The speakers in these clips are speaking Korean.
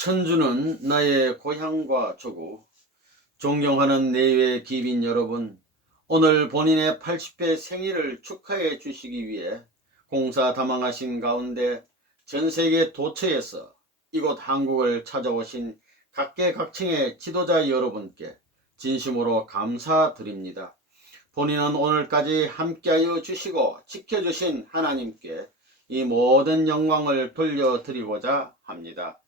천주는 나의 고향과 조국, 존경하는 내외 기빈 여러분, 오늘 본인의 80회 생일을 축하해 주시기 위해 공사다망하신 가운데 전세계 도처에서 이곳 한국을 찾아오신 각계각층의 지도자 여러분께 진심으로 감사드립니다. 본인은 오늘까지 함께하여 주시고 지켜주신 하나님께 이 모든 영광을 돌려드리고자 합니다.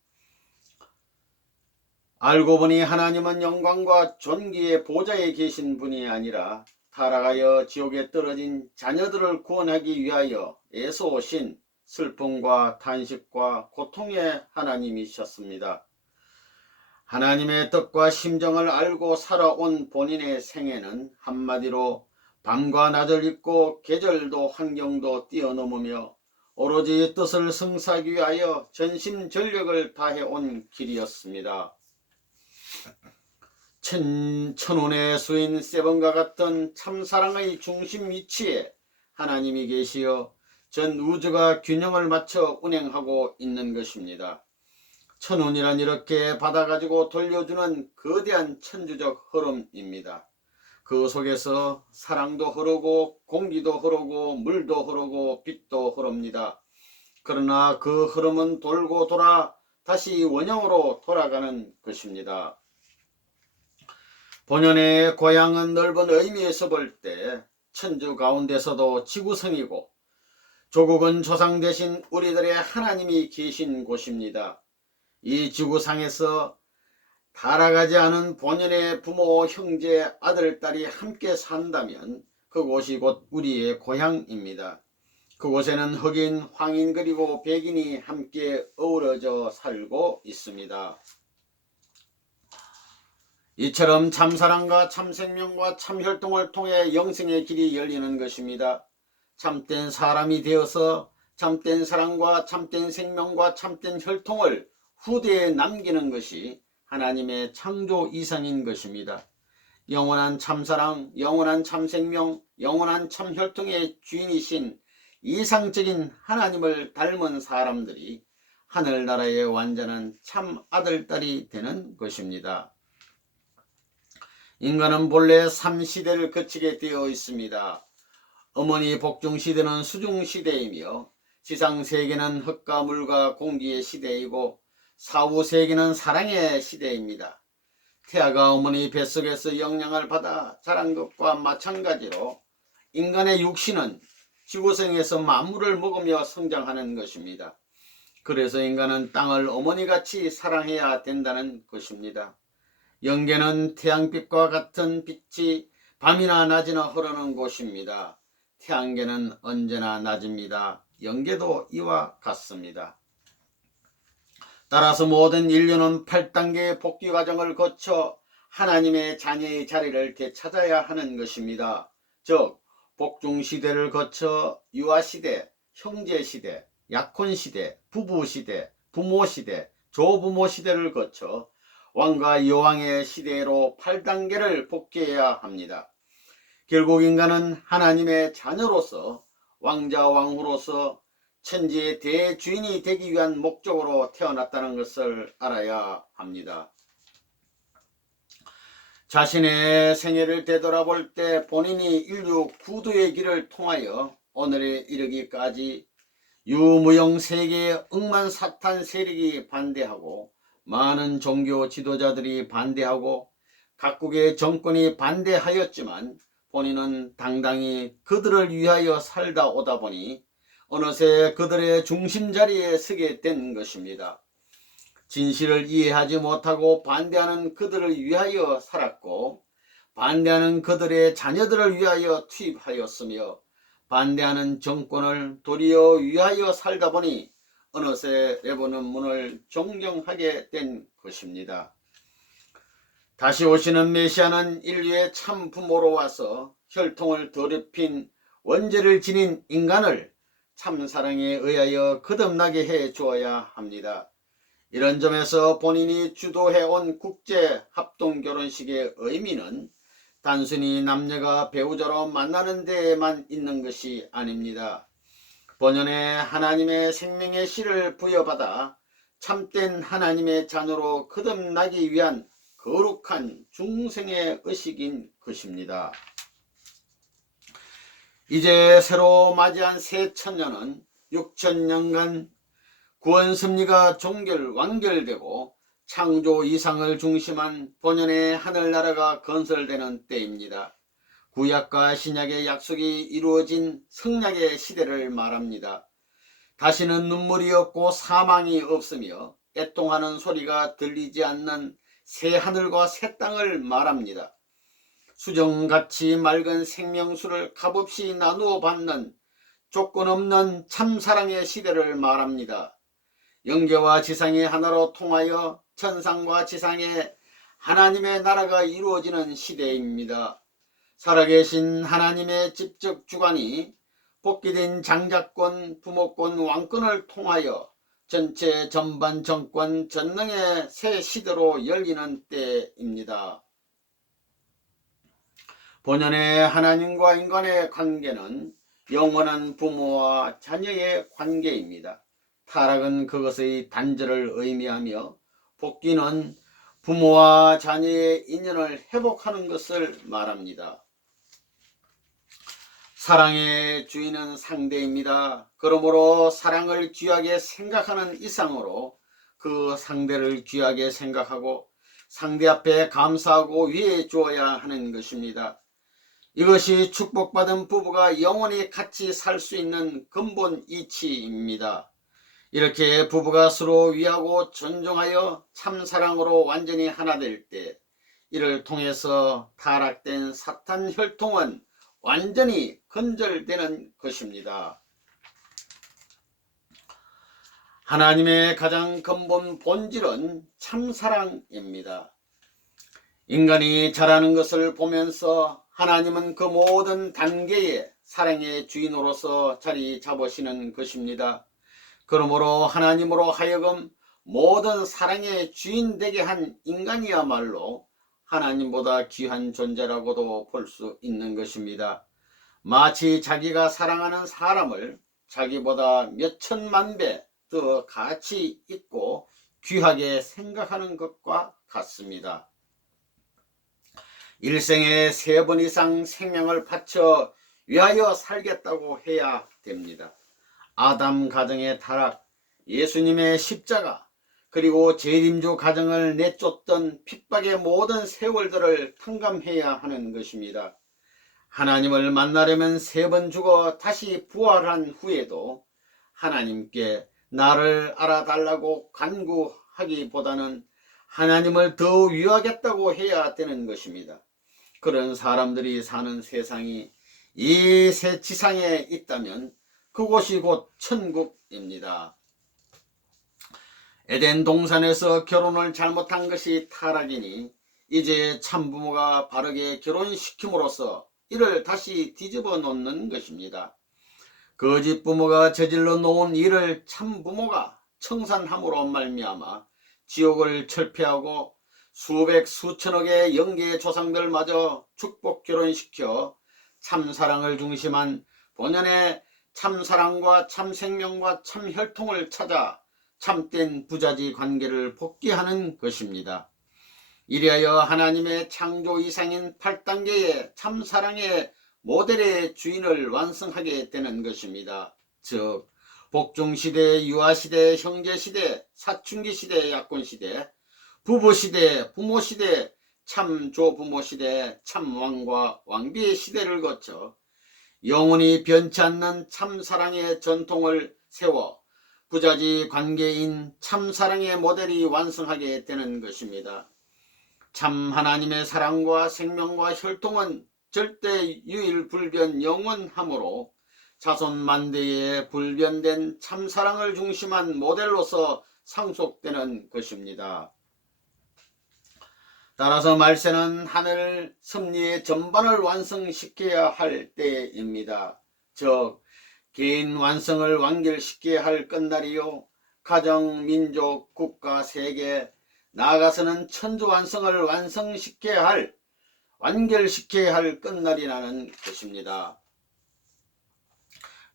알고 보니 하나님은 영광과 존귀의 보좌에 계신 분이 아니라 타락하여 지옥에 떨어진 자녀들을 구원하기 위하여 애써오신 슬픔과 탄식과 고통의 하나님이셨습니다. 하나님의 뜻과 심정을 알고 살아온 본인의 생애는 한마디로 밤과 낮을 잊고 계절도 환경도 뛰어넘으며 오로지 뜻을 성사하기 위하여 전심전력을 다해온 길이었습니다. 천운의 수인 세번과 같은 참사랑의 중심 위치에 하나님이 계시어 전 우주가 균형을 맞춰 운행하고 있는 것입니다. 천운이란 이렇게 받아가지고 돌려주는 거대한 천주적 흐름입니다. 그 속에서 사랑도 흐르고 공기도 흐르고 물도 흐르고 빛도 흐릅니다. 그러나 그 흐름은 돌고 돌아 다시 원형으로 돌아가는 것입니다. 본연의 고향은 넓은 의미에서 볼 때 천주 가운데서도 지구성이고 조국은 조상 대신 우리들의 하나님이 계신 곳입니다. 이 지구상에서 타락하지 않은 본연의 부모, 형제, 아들, 딸이 함께 산다면 그곳이 곧 우리의 고향입니다. 그곳에는 흑인, 황인 그리고 백인이 함께 어우러져 살고 있습니다. 이처럼 참사랑과 참생명과 참혈통을 통해 영생의 길이 열리는 것입니다. 참된 사람이 되어서 참된 사랑과 참된 생명과 참된 혈통을 후대에 남기는 것이 하나님의 창조 이상인 것입니다. 영원한 참사랑, 영원한 참생명, 영원한 참혈통의 주인이신 이상적인 하나님을 닮은 사람들이 하늘나라의 완전한 참 아들딸이 되는 것입니다. 인간은 본래 3시대를 거치게 되어 있습니다. 어머니 복중시대는 수중시대이며 지상세계는 흙과 물과 공기의 시대이고 사후세계는 사랑의 시대입니다. 태아가 어머니 뱃속에서 영양을 받아 자란 것과 마찬가지로 인간의 육신은 지구성에서 만물을 먹으며 성장하는 것입니다. 그래서 인간은 땅을 어머니같이 사랑해야 된다는 것입니다. 영계는 태양빛과 같은 빛이 밤이나 낮이나 흐르는 곳입니다. 태양계는 언제나 낮입니다. 영계도 이와 같습니다. 따라서 모든 인류는 8단계의 복귀 과정을 거쳐 하나님의 자녀의 자리를 되찾아야 하는 것입니다. 즉 복중시대를 거쳐 유아시대, 형제시대, 약혼시대, 부부시대, 부모시대, 조부모시대를 거쳐 왕과 여왕의 시대로 8단계를 복귀해야 합니다. 결국 인간은 하나님의 자녀로서 왕자 왕후로서 천지의 대주인이 되기 위한 목적으로 태어났다는 것을 알아야 합니다. 자신의 생애를 되돌아볼 때 본인이 인류 구도의 길을 통하여 오늘에 이르기까지 유무형 세계의 억만사탄 세력이 반대하고 많은 종교 지도자들이 반대하고 각국의 정권이 반대하였지만 본인은 당당히 그들을 위하여 살다 오다 보니 어느새 그들의 중심자리에 서게 된 것입니다. 진실을 이해하지 못하고 반대하는 그들을 위하여 살았고 반대하는 그들의 자녀들을 위하여 투입하였으며 반대하는 정권을 도리어 위하여 살다 보니 어느새 내보는 문을 존경하게 된 것입니다. 다시 오시는 메시아는 인류의 참 부모로 와서 혈통을 더럽힌 원죄를 지닌 인간을 참사랑에 의하여 거듭나게 해 주어야 합니다. 이런 점에서 본인이 주도해온 국제 합동결혼식의 의미는 단순히 남녀가 배우자로 만나는 데에만 있는 것이 아닙니다. 본연의 하나님의 생명의 씨를 부여받아 참된 하나님의 자녀로 거듭나기 위한 거룩한 중생의 의식인 것입니다. 이제 새로 맞이한 새 천년은 6천년간 구원 섭리가 완결되고 창조 이상을 중심한 본연의 하늘나라가 건설되는 때입니다. 구약과 신약의 약속이 이루어진 성약의 시대를 말합니다. 다시는 눈물이 없고 사망이 없으며 애통하는 소리가 들리지 않는 새 하늘과 새 땅을 말합니다. 수정같이 맑은 생명수를 값없이 나누어 받는 조건 없는 참사랑의 시대를 말합니다. 영계와 지상이 하나로 통하여 천상과 지상에 하나님의 나라가 이루어지는 시대입니다. 살아계신 하나님의 직접 주관이 복귀된 장자권, 부모권, 왕권을 통하여 전체 전반 정권 전능의 새 시대로 열리는 때입니다. 본연의 하나님과 인간의 관계는 영원한 부모와 자녀의 관계입니다. 타락은 그것의 단절을 의미하며 복귀는 부모와 자녀의 인연을 회복하는 것을 말합니다. 사랑의 주인은 상대입니다. 그러므로 사랑을 귀하게 생각하는 이상으로 그 상대를 귀하게 생각하고 상대 앞에 감사하고 위해 주어야 하는 것입니다. 이것이 축복받은 부부가 영원히 같이 살 수 있는 근본 이치입니다. 이렇게 부부가 서로 위하고 존중하여 참사랑으로 완전히 하나 될 때 이를 통해서 타락된 사탄 혈통은 완전히 건절되는 것입니다. 하나님의 가장 근본 본질은 참사랑입니다. 인간이 자라는 것을 보면서 하나님은 그 모든 단계에 사랑의 주인으로서 자리 잡으시는 것입니다. 그러므로 하나님으로 하여금 모든 사랑의 주인 되게 한 인간이야말로 하나님보다 귀한 존재라고도 볼 수 있는 것입니다. 마치 자기가 사랑하는 사람을 자기보다 몇 천만 배 더 가치 있고 귀하게 생각하는 것과 같습니다. 일생에 3번 이상 생명을 바쳐 위하여 살겠다고 해야 됩니다. 아담 가정의 타락, 예수님의 십자가, 그리고 재림주 가정을 내쫓던 핍박의 모든 세월들을 탕감해야 하는 것입니다. 하나님을 만나려면 3번 죽어 다시 부활한 후에도 하나님께 나를 알아달라고 간구하기보다는 하나님을 더 위하겠다고 해야 되는 것입니다. 그런 사람들이 사는 세상이 이 새 지상에 있다면 그곳이 곧 천국입니다. 에덴 동산에서 결혼을 잘못한 것이 타락이니 이제 참부모가 바르게 결혼시킴으로써 이를 다시 뒤집어 놓는 것입니다. 거짓 부모가 저질러 놓은 일을 참부모가 청산함으로 말미암아 지옥을 철폐하고 수백 수천억의 영계 조상들마저 축복 결혼시켜 참사랑을 중심한 본연의 참사랑과 참생명과 참혈통을 찾아 참된 부자지 관계를 복귀하는 것입니다. 이리하여 하나님의 창조 이상인 8단계의 참사랑의 모델의 주인을 완성하게 되는 것입니다. 즉 복종시대, 유아시대, 형제시대, 사춘기시대, 약혼시대, 부부시대, 부모시대, 참조부모시대, 참왕과 왕비의 시대를 거쳐 영원히 변치 않는 참사랑의 전통을 세워 부자지 관계인 참사랑의 모델이 완성하게 되는 것입니다. 참 하나님의 사랑과 생명과 혈통은 절대 유일불변 영원하므로 자손만대에 불변된 참사랑을 중심한 모델로서 상속되는 것입니다. 따라서 말세는 하늘 섭리의 전반을 완성시켜야 할 때입니다. 즉 개인 완성을 완결시켜야 할 끝날이요, 가정, 민족, 국가, 세계, 나아가서는 천주 완성을 완결시켜야 할 끝날이라는 것입니다.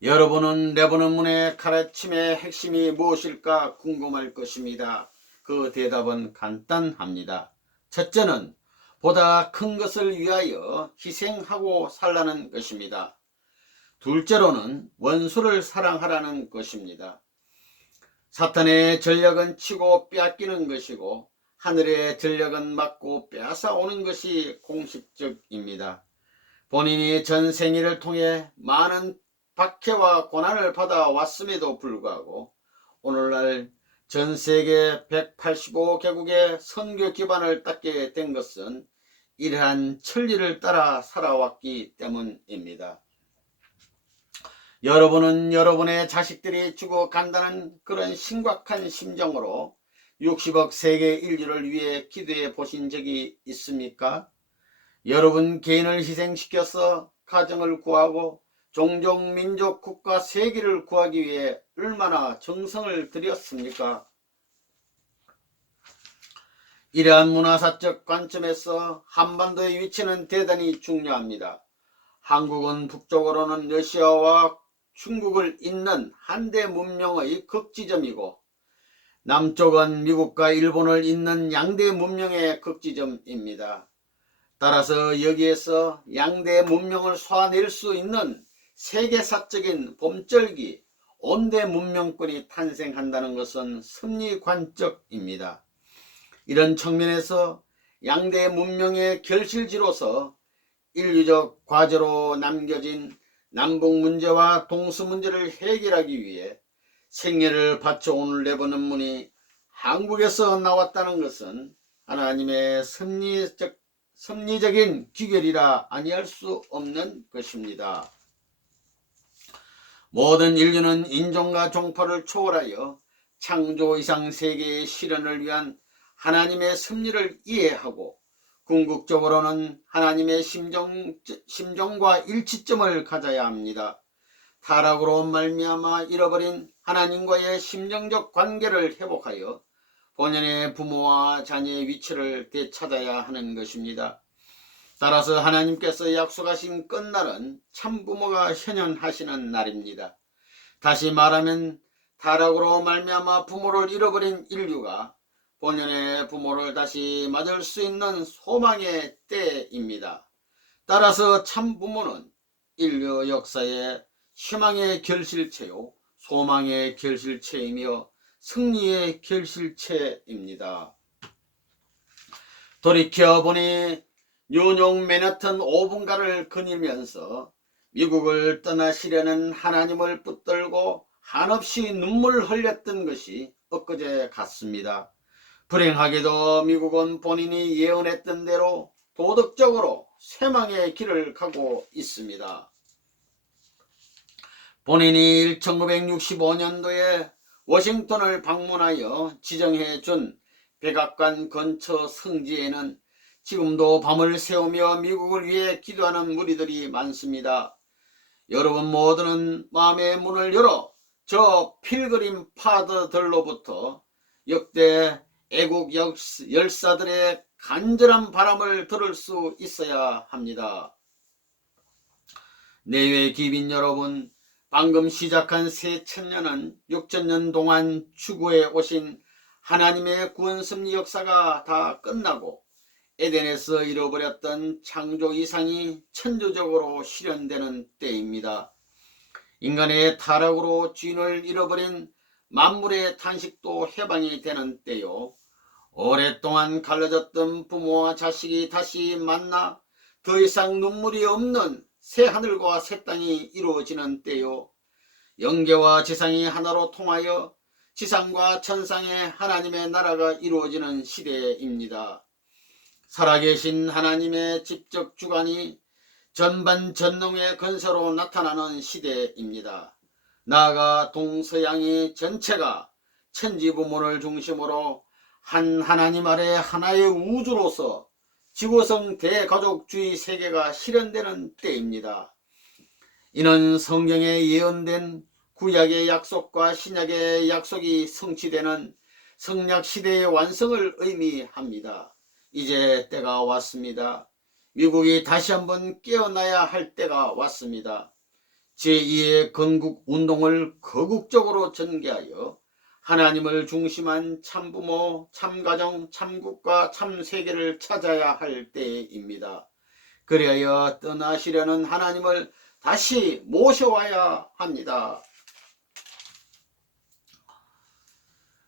여러분은 내보는 문의 가르침의 핵심이 무엇일까 궁금할 것입니다. 그 대답은 간단합니다. 첫째는 보다 큰 것을 위하여 희생하고 살라는 것입니다. 둘째로는 원수를 사랑하라는 것입니다. 사탄의 전략은 치고 빼앗기는 것이고 하늘의 전략은 맞고 빼앗아오는 것이 공식적입니다. 본인이 전 생애를 통해 많은 박해와 고난을 받아왔음에도 불구하고 오늘날 전 세계 185개국의 선교 기반을 닦게 된 것은 이러한 천리를 따라 살아왔기 때문입니다. 여러분은 여러분의 자식들이 죽어간다는 그런 심각한 심정으로 60억 세계 인류를 위해 기도해 보신 적이 있습니까? 여러분 개인을 희생시켜서 가정을 구하고 종족, 민족, 국가, 세계를 구하기 위해 얼마나 정성을 들였습니까? 이러한 문화사적 관점에서 한반도의 위치는 대단히 중요합니다. 한국은 북쪽으로는 러시아와 중국을 잇는 한대 문명의 극지점이고 남쪽은 미국과 일본을 잇는 양대 문명의 극지점입니다. 따라서 여기에서 양대 문명을 소화낼 수 있는 세계사적인 봄절기 온대 문명권이 탄생한다는 것은 섭리관적입니다. 이런 측면에서 양대 문명의 결실지로서 인류적 과제로 남겨진 남북 문제와 동수 문제를 해결하기 위해 생애를 바쳐 오늘 내보는 문이 한국에서 나왔다는 것은 하나님의 섭리적인 귀결이라 아니할 수 없는 것입니다. 모든 인류는 인종과 종파를 초월하여 창조 이상 세계의 실현을 위한 하나님의 섭리를 이해하고 궁극적으로는 하나님의 심정과 일치점을 가져야 합니다. 타락으로 말미암아 잃어버린 하나님과의 심정적 관계를 회복하여 본연의 부모와 자녀의 위치를 되찾아야 하는 것입니다. 따라서 하나님께서 약속하신 끝날은 참부모가 현현하시는 날입니다. 다시 말하면 타락으로 말미암아 부모를 잃어버린 인류가 본연의 부모를 다시 맞을 수 있는 소망의 때입니다. 따라서 참부모는 인류 역사의 희망의 결실체요 소망의 결실체이며 승리의 결실체입니다. 돌이켜보니 뉴욕 맨해튼 5분간을 거닐면서 미국을 떠나시려는 하나님을 붙들고 한없이 눈물 흘렸던 것이 엊그제 같습니다. 불행하게도 미국은 본인이 예언했던 대로 도덕적으로 쇠망의 길을 가고 있습니다. 본인이 1965년도에 워싱턴을 방문하여 지정해 준 백악관 근처 성지에는 지금도 밤을 새우며 미국을 위해 기도하는 무리들이 많습니다. 여러분 모두는 마음의 문을 열어 저 필그림 파더들로부터 역대 애국 열사들의 간절한 바람을 들을 수 있어야 합니다. 내외 기빈 여러분, 방금 시작한 새 천년은 6천년 동안 추구해 오신 하나님의 구원 섭리 역사가 다 끝나고 에덴에서 잃어버렸던 창조 이상이 천주적으로 실현되는 때입니다. 인간의 타락으로 주인을 잃어버린 만물의 탄식도 해방이 되는 때요. 오랫동안 갈라졌던 부모와 자식이 다시 만나 더 이상 눈물이 없는 새 하늘과 새 땅이 이루어지는 때요. 영계와 지상이 하나로 통하여 지상과 천상의 하나님의 나라가 이루어지는 시대입니다. 살아계신 하나님의 직접 주관이 전반전능의 건설로 나타나는 시대입니다. 나아가 동서양이 전체가 천지부문을 중심으로 한 하나님 아래 하나의 우주로서 지구성 대가족주의 세계가 실현되는 때입니다. 이는 성경에 예언된 구약의 약속과 신약의 약속이 성취되는 성약시대의 완성을 의미합니다. 이제 때가 왔습니다. 미국이 다시 한번 깨어나야 할 때가 왔습니다. 제2의 건국 운동을 거국적으로 전개하여 하나님을 중심한 참부모, 참가정, 참국가, 참세계를 찾아야 할 때입니다. 그리하여 떠나시려는 하나님을 다시 모셔와야 합니다.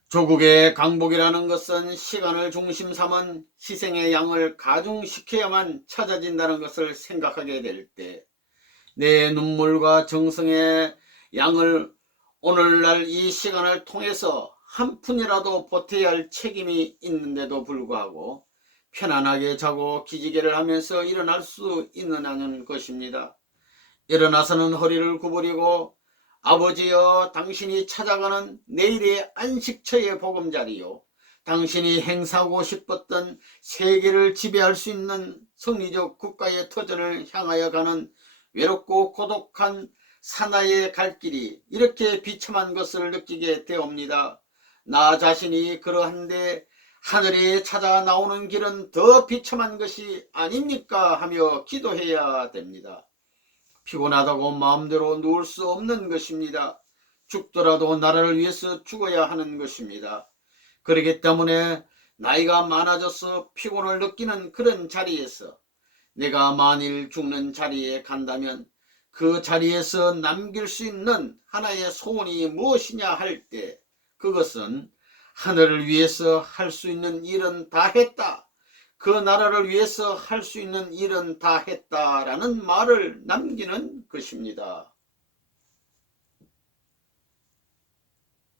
조국의 강복이라는 것은 시간을 중심 삼은 희생의 양을 가중시켜야만 찾아진다는 것을 생각하게 될 때, 내 눈물과 정성의 양을 오늘날 이 시간을 통해서 한 푼이라도 보태야 할 책임이 있는데도 불구하고 편안하게 자고 기지개를 하면서 일어날 수 있느냐는 것입니다. 일어나서는 허리를 구부리고 아버지여, 당신이 찾아가는 내일의 안식처의 보금자리요, 당신이 행사하고 싶었던 세계를 지배할 수 있는 성리적 국가의 터전을 향하여 가는 외롭고 고독한 사나이의 갈 길이 이렇게 비참한 것을 느끼게 되옵니다. 나 자신이 그러한데 하늘에 찾아 나오는 길은 더 비참한 것이 아닙니까 하며 기도해야 됩니다. 피곤하다고 마음대로 누울 수 없는 것입니다. 죽더라도 나라를 위해서 죽어야 하는 것입니다. 그렇기 때문에 나이가 많아져서 피곤을 느끼는 그런 자리에서 내가 만일 죽는 자리에 간다면 그 자리에서 남길 수 있는 하나의 소원이 무엇이냐 할 때, 그것은 하늘을 위해서 할 수 있는 일은 다 했다, 그 나라를 위해서 할 수 있는 일은 다 했다라는 말을 남기는 것입니다.